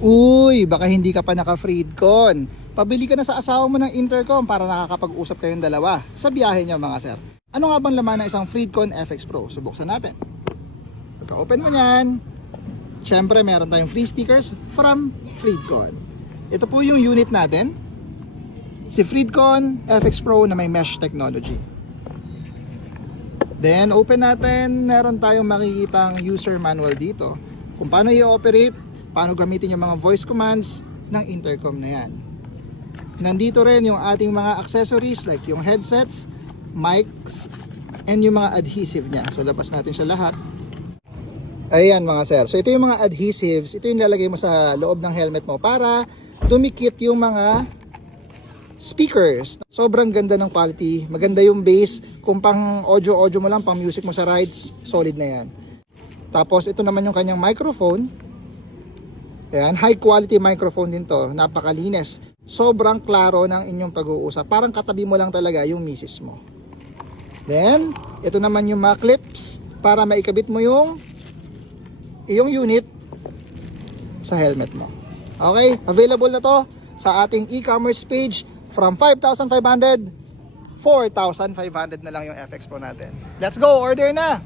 Uy, baka hindi ka pa naka-Freedcon. Pabili ka na sa asawa mo ng intercom para nakakapag-usap kayong dalawa sa biyahe nyo mga sir. Ano nga bang laman ng isang Freedcon FX Pro? Subuksan natin. Pagka-open mo yan, syempre meron tayong free stickers from Freedcon. Ito po yung unit natin. Si Freedcon FX Pro na may mesh technology. Then open natin, meron tayong makikitang user manual dito. Kung paano i-operate, paano gamitin yung mga voice commands ng intercom na yan. Nandito rin yung ating mga accessories like yung headsets, mics, and yung mga adhesive niya. So labas natin siya lahat. Ayan mga sir. So ito yung mga adhesives, ito yung lalagay mo sa loob ng helmet mo para dumikit yung mga speakers. Sobrang ganda ng quality, maganda yung bass. Kung pang audio mo lang, pang music mo sa rides, solid na yan. Tapos ito naman yung kanyang microphone. Ayan, high quality microphone din to, napakalinis. Sobrang klaro ng inyong pag-uusap. Parang katabi mo lang talaga yung misis mo. Then, ito naman yung mga clips para maikabit mo yung iyong unit sa helmet mo. Okay, available na to sa ating e-commerce page from 5,500, 4,500 na lang yung FX Pro natin. Let's go, order na!